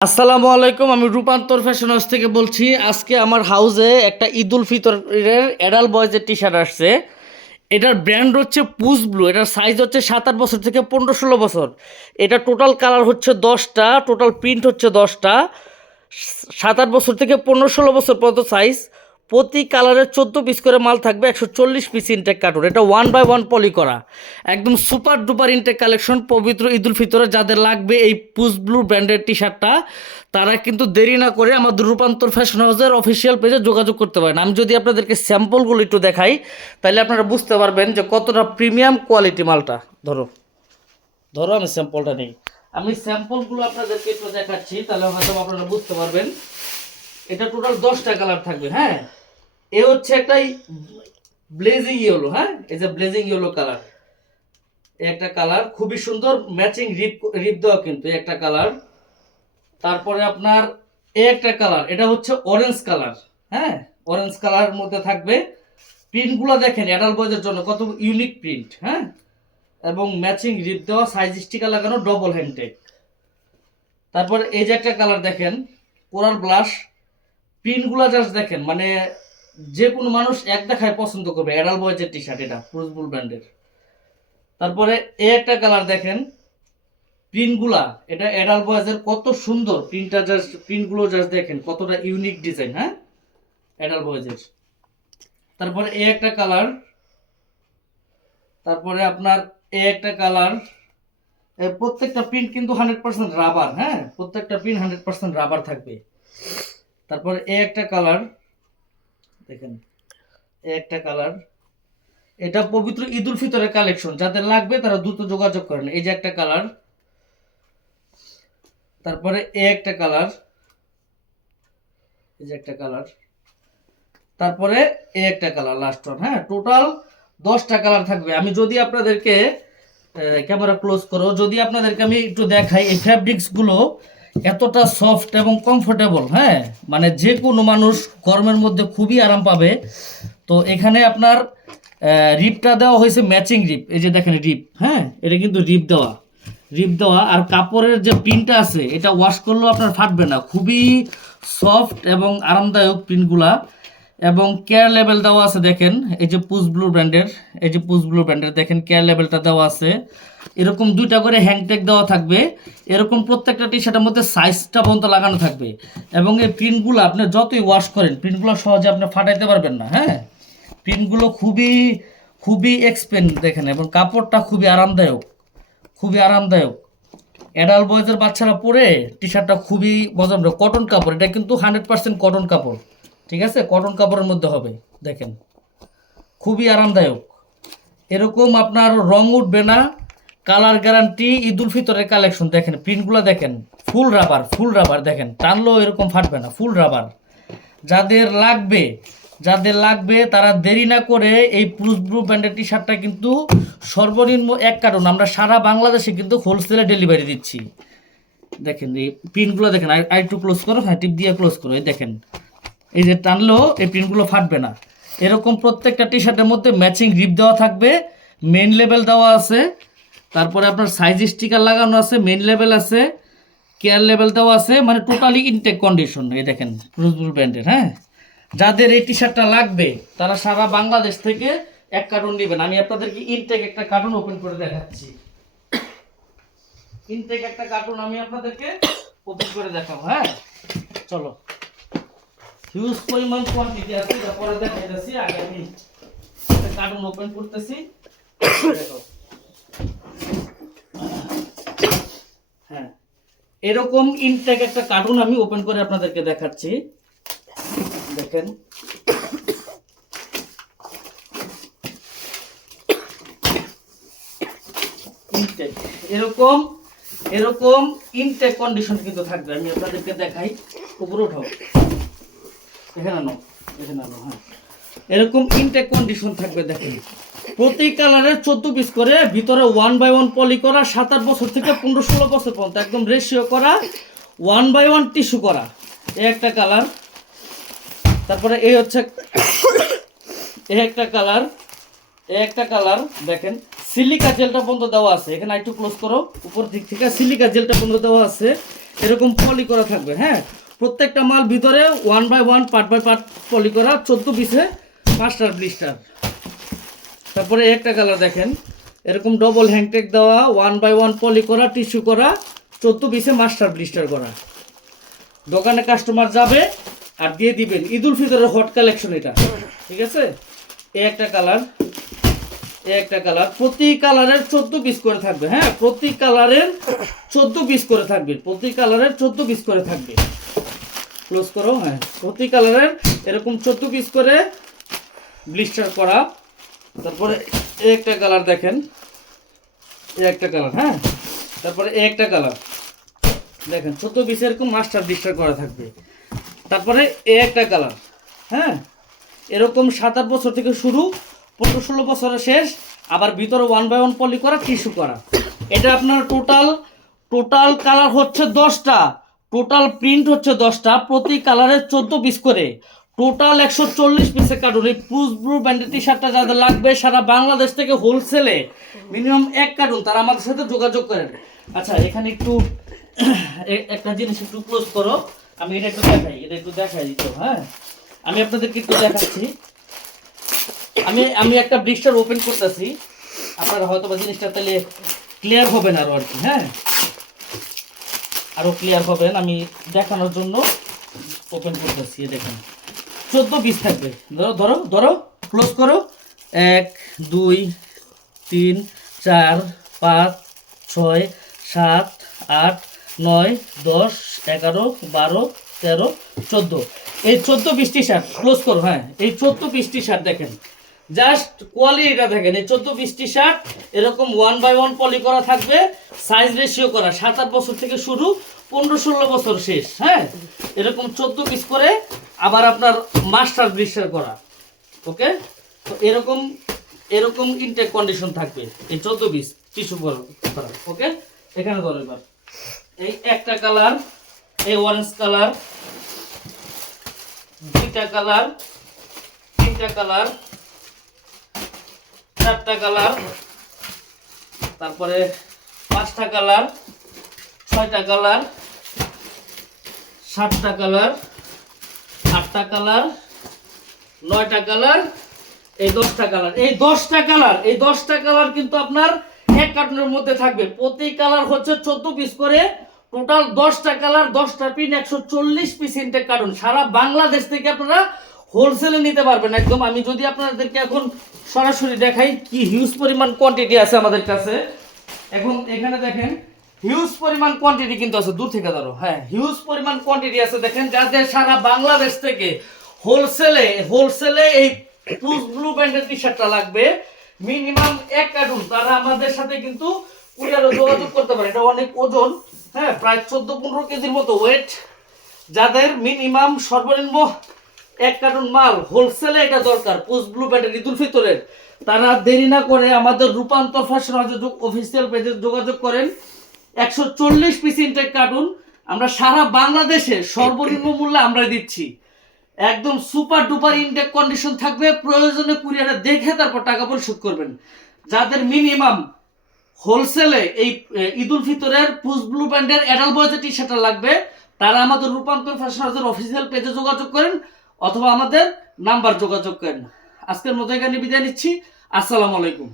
আসসালামু আলাইকুম, আমি রূপান্তর ফ্যাশন হাউস থেকে বলছি। আজকে আমার হাউসে একটা ঈদ উল ফিতরের অ্যাডাল্ট বয়েজের টি শার্ট আসছে। এটার ব্র্যান্ড হচ্ছে পুস ব্লু। এটার সাইজ হচ্ছে 7-8 বছর থেকে 15-16 বছর। এটা টোটাল কালার হচ্ছে 10টা, টোটাল প্রিন্ট হচ্ছে 10টা। 7-8 বছর থেকে 15-16 বছর পর্যন্ত সাইজ। প্রতি কালারের 14 পিস করে মাল থাকবে, 140 পিস ইনটেক কার্টুন। এটা 1/1 পলি করা, একদম সুপার ডুপার ইনটেক কালেকশন। পবিত্র ঈদ উল ফিতরে যাদের লাগবে এই পুস ব্লু ব্র্যান্ডের টি শার্টটা, তারা কিন্তু দেরি না করে আমাদের রূপান্তর ফ্যাশন হাউসের অফিসিয়াল পেজে যোগাযোগ করতে পারেন। আমি যদি আপনাদেরকে স্যাম্পলগুলো একটু দেখাই, তাহলে আপনারা বুঝতে পারবেন যে কতটা প্রিমিয়াম কোয়ালিটি মালটা। ধরো ধরো আমি স্যাম্পলটা নেই, আমি স্যাম্পলগুলো আপনাদেরকে একটু দেখাচ্ছি, তাহলে হয়তো আপনারা বুঝতে পারবেন। এটা টোটাল 10টা কালার থাকবে। হ্যাঁ, এ হচ্ছে একটা ব্লেজিং ইয়েলো। হ্যাঁ, এই যে ব্লেজিং ইয়েলো কালার, একটা কালার খুবই সুন্দর, ম্যাচিং রিপ রিপ দেওয়া কিন্তু একটা কালার। তারপরে আপনার একটা কালার, এটা হচ্ছে অরেঞ্জ কালার। হ্যাঁ, অরেঞ্জ কালারের মধ্যে থাকবে। প্রিন্টগুলো দেখেন অ্যাডাল্ট বয়জের জন্য কত ইউনিক প্রিন্ট। হ্যাঁ, এবং ম্যাচিং রিপ দেওয়া, সাইজ স্টিকার লাগানো, ডবল হ্যান্ডটেক। তারপর এই যে একটা কালার দেখেন, কোরাল ব্লাশ। প্রিন্টগুলো জাস্ট দেখেন, মানে যে কোনো মানুষ এক দেখায় পছন্দ করবে। অ্যাডাল্ট বয়েজের টি শার্ট, এটা ক্রুজবুল ব্র্যান্ডের। তারপরে এই একটা কালার দেখেন, প্রিন্টগুলা, এটা অ্যাডাল্ট বয়েজের, কত সুন্দর প্রিন্টটা, জাস্ট প্রিন্টগুলো জাস্ট দেখেন কতটা ইউনিক ডিজাইন। হ্যাঁ, অ্যাডাল্ট বয়েজের। তারপরে এই একটা কালার, তারপরে আপনার এই একটা কালার। প্রত্যেকটা প্রিন্ট কিন্তু 100% রাবার। হ্যাঁ, প্রত্যেকটা প্রিন্ট 100% রাবার থাকবে। তারপরে এই একটা কালার দেখেন, এই একটা কালার। এটা পবিত্র ঈদ উল ফিতরের কালেকশন, যাদের লাগবে তারা দ্রুত যোগাযোগ করেন। এই যে একটা কালার, তারপরে এই একটা কালার, এই যে একটা কালার, তারপরে এই একটা কালার, লাস্ট ওয়ান। হ্যাঁ, টোটাল 10টা কালার থাকবে। আমি যদি আপনাদেরকে ক্যামেরা ক্লোজ করো, যদি আপনাদেরকে আমি একটু দেখাই, এই ফ্যাব্রিক্সগুলো এতটা সফট এবং কমফোর্টেবল। হ্যাঁ, মানে যে কোনো মানুষ গরমের মধ্যে খুবই আরাম পাবে। তো এখানে আপনার রিপটা দেওয়া হয়েছে ম্যাচিং রিপ। এই যে দেখেন রিপ। হ্যাঁ, এটা কিন্তু রিপ দেওয়া, রিপ দেওয়া। আর কাপড়ের যে প্রিন্টটা আছে, এটা ওয়াশ করলেও আপনার ফাটবে না, খুবই সফট এবং আরামদায়ক প্রিন্টগুলা। এবং কেয়ার লেভেল দেওয়া আছে দেখেন, এই যে পুস ব্লু ব্র্যান্ডের, এই যে পুস ব্লু ব্র্যান্ডের দেখেন কেয়ার লেভেলটা দেওয়া আছে। এরকম 2টা করে হ্যান্ডটেক দেওয়া থাকবে। এরকম প্রত্যেকটা টি শার্টের মধ্যে সাইজটা পর্যন্ত লাগানো থাকবে। এবং এই প্রিন্টগুলো আপনি যতই ওয়াশ করেন, প্রিন্টগুলো সহজে আপনি ফাটাইতে পারবেন না। হ্যাঁ, প্রিন্টগুলো খুবই খুবই এক্সপেন্স দেখেন, এবং কাপড়টা খুবই আরামদায়ক, খুবই আরামদায়ক। অ্যাডাল্ট বয়েজের বাচ্চারা পরে টি শার্টটা খুবই মজা। কটন কাপড়, এটা কিন্তু 100% কটন কাপড়। ঠিক আছে, কটন কাপড়ের মধ্যে হবে। দেখেন খুবই আরামদায়ক। এরকম আপনার রং উঠবে না, কালার গ্যারান্টি। ঈদ উল ফিতরের কালেকশন দেখেন, প্রিন্টগুলো দেখেন, ফুল রাবার, ফুল রাবার। দেখেন টানলেও এরকম ফাটবে না, ফুল রাবার। যাদের লাগবে, যাদের লাগবে তারা দেরি না করে এই পুস ব্লু ব্র্যান্ডের টি শার্টটা কিন্তু সর্বনিম্ন 1 কার্টন আমরা সারা বাংলাদেশে কিন্তু হোলসেলে ডেলিভারি দিচ্ছি। দেখেন এই প্রিন্টগুলো দেখেন, আর একটু ক্লোজ করো। হ্যাঁ, টিপ দিয়ে ক্লোজ করো। এই দেখেন, এই যে টানলেও এই প্রিন্টগুলো ফাটবে না। এরকম প্রত্যেকটা টি শার্টের মধ্যে ম্যাচিং রিপ দেওয়া থাকবে, মেইন লেবেল দেওয়া আছে। তারপরে আপনার সাইজ স্টিকার লাগানো আছে, মেইন লেবেল আছে, কেয়ার লেবেল দেওয়া আছে, মানে টোটালি ইনটেক কন্ডিশন। এই দেখেন ক্রুজবুল ব্র্যান্ডের। হ্যাঁ, যাদের এই টি শার্টটা লাগবে তারা সারা বাংলাদেশ থেকে 1 কার্টন নেবেন। আমি আপনাদেরকে ইনটেক একটা কার্টন ওপেন করে দেখাচ্ছি। ইনটেক একটা কার্টন আমি আপনাদেরকে ওপেন করে দেখাবো। হ্যাঁ, চলো। হিউজ পরিমাণ কোয়ান্টিটি আছে, তারপরে দেখাইতেছি। আগে আমি একটা কার্টন ওপেন করতেছি। দেখো, হ্যাঁ, এরকম ইনটেক একটা কার্টুন আমি ওপেন করে আপনাদেরকে দেখাচ্ছি। দেখেন ইনটেক, এরকম এরকম ইনটেক কন্ডিশন কিন্তু থাকবে। আমি আপনাদেরকে দেখাই, উপরে উঠাও, এখানে আনো, এখানে আনো। হ্যাঁ, এরকম ইনটেক কন্ডিশন থাকবে। দেখেন প্রতি কালারের 14 পিস করে, ভিতরে 1/1 পলি করা, 7-8 বছর থেকে 15-16 বছর পর্যন্ত একদম রেশিও করা, 1/1 টিস্যু করা। এই একটা কালার। তারপরে এই হচ্ছে এই একটা কালার, এই একটা কালার। দেখেন সিলিকা জেলটা বন্ধ দেওয়া আছে, এখানে একটু ক্লোজ করো, উপর দিক থেকে সিলিকা জেলটা বন্ধ দেওয়া আছে, এরকম পলি করা থাকবে। হ্যাঁ, প্রত্যেকটা মাল ভিতরে 1 বাই 1 পার্ট বাই পার্ট পলি করা, 14 পিসে মাস্টার ব্লিস্টার। তারপরে একটা কালার দেখেন, এরকম ডবল হ্যাংটেক দেওয়া, 1 বাই 1 পলি করা, টিস্যু করা, 14 পিসে মাস্টার ব্লিস্টার করা। দোকানে কাস্টমার যাবে আর দিয়ে দিবেন, ঈদুল ফিতরের হট কালেকশন এটা, ঠিক আছে। এই একটা কালার, এই একটা কালার, প্রতি কালারের 14 পিস করে থাকবে। হ্যাঁ, প্রতি কালারের 14 পিস করে থাকবে, প্রতি কালারের 14 পিস করে থাকবে। ক্লোজ করো। হ্যাঁ, প্রতি কালারের এরকম 14 পিস করে ব্লিস্টার করা। তারপরে এই একটা কালার দেখেন, এই একটা কালার। হ্যাঁ, তারপরে এই একটা কালার দেখেন, 14 পিস এরকম মাস্টার ব্লিস্টার করা থাকবে। তারপরে এই একটা কালার। হ্যাঁ, এরকম 7-8 বছর থেকে শুরু, 15-16 বছরের শেষ, আবার ভিতরে 1 বাই 1 পলি করা, টিস্যু করা। এটা আপনার টোটাল কালার হচ্ছে 10টা, টোটাল প্রিন্ট হচ্ছে 10টা, প্রতি কালারের 14 পিস করে, টোটাল 140 পিসের কার্টুন। এই পুশ ব্লু ব্র্যান্ডের টি শার্টটা যাদের লাগবে সারা বাংলাদেশ থেকে হোলসেলে মিনিমাম 1 কার্টুন, তারা আমাদের সাথে যোগাযোগ করেন। আচ্ছা, এখানে একটু একটা জিনিস একটু ক্লোজ করো, আমি এটা একটু দেখাই দিত। হ্যাঁ, আমি আপনাদেরকে একটু দেখাচ্ছি। আমি একটা ব্লিস্টার ওপেন করতেছি, আপনারা হয়তো বা জিনিসটা তাহলে ক্লিয়ার হবেন আরো আর কি। হ্যাঁ, আরো ক্লিয়ার হবেন, আমি দেখানোর জন্য ওপেন করতেছি। দেখেন 14 পিস থাকবে। ধরো ধরো ধরো, ক্লোজ করো। 1 2 3 4 5 6 7 8 9 10 11 12 13 14, এই 14 পিস টি শার্ট। ক্লোজ করো। হ্যাঁ, এই 14 পিস টি শার্ট দেখেন, জাস্ট কোয়ালিটিটা দেখেন। এই 14 পিস টি শার্ট এরকম 1 বাই 1 পলি করা থাকবে, সাইজ রেশিও করা, 7-8 বছর থেকে শুরু, 15-16 বছর শেষ। হ্যাঁ, এরকম 14 পিস করে, আবার আপনার মাস্টার ব্লিস্টার করা। ওকে, তো এরকম ইনটেক কন্ডিশন থাকবে এই 14 পিস টিস্যু করা। ওকে, এখানে ধরো এবার এই একটা কালার, এই অরেঞ্জ কালার, দুইটা কালার, তিনটা কালার, চারটা কালার, তারপরে 5টা কালার, 6টা কালার, 7টা কালার, 8টা কালার, 9টা কালার, এই 10টা কালার। এই 10টা কালার, এই 10টা কালার কিন্তু আপনার এক কার্টুনের মধ্যে থাকবে। প্রতি কালার হচ্ছে 14 পিস করে, টোটাল 10টা কালার, 10টা পিন, 140 পিস ইনটেক কার্টুন। সারা বাংলাদেশ থেকে আপনারা হোলসেলে নিতে পারবেন একদম। আমি যদি আপনাদেরকে এখন সরাসরি দেখাই কি হিউজ পরিমাণ কোয়ান্টিটি আছে আমাদের কাছে। এখন এখানে দেখেন হিউজ পরিমাণ কোয়ান্টিটি কিন্তু আছে, দূর থেকে ধরো। হ্যাঁ, হিউজ পরিমাণ কোয়ান্টিটি আছে দেখেন, যাদের সারা বাংলাদেশ থেকে হোলসেলে এই পুশ ব্লু ব্র্যান্ডের টি শার্টটা লাগবে মিনিমাম 1 কার্টুন, তারা আমাদের সাথে কিন্তু কুরিয়ারে যোগাযোগ করতে পারে। এটা অনেক ওজন, হ্যাঁ, প্রায় 14-15 কেজির মতো ওয়েট। যাদের মিনিমাম সর্বনিম্ন 1 কার্টুন মাল হোলসেলে এটা দরকার পুশ ব্লু ব্র্যান্ডের ঈদুল ফিতরের, তারা দেরি না করে আমাদের রূপান্তর ফ্যাশন অফিসিয়াল পেজে যোগাযোগ করেন। 140 পিস ইনটেক কার্টুন আমরা সারা বাংলাদেশে সর্বনিম্ন মূল্যে আমরা দিচ্ছি। একদম সুপার ডুপার ইনটেক কন্ডিশন থাকবে, প্রয়োজনে কুরিয়ারে দেখে তারপর টাকা পরিশোধ করবেন। যাদের মিনিমাম হোলসেলে এই ঈদুল ফিতরের পুশ ব্লু ব্র্যান্ডের অ্যাডাল্ট বয়েজের টি শার্টটা লাগবে, তারা আমাদের রূপান্তর ফ্যাশন হাউসের অফিসিয়াল পেজে যোগাযোগ করেন অথবা আমাদের নাম্বার যোগাযোগ করেন। আজকের মতো এখানে বিদায় নিচ্ছি। আসসালামু আলাইকুম।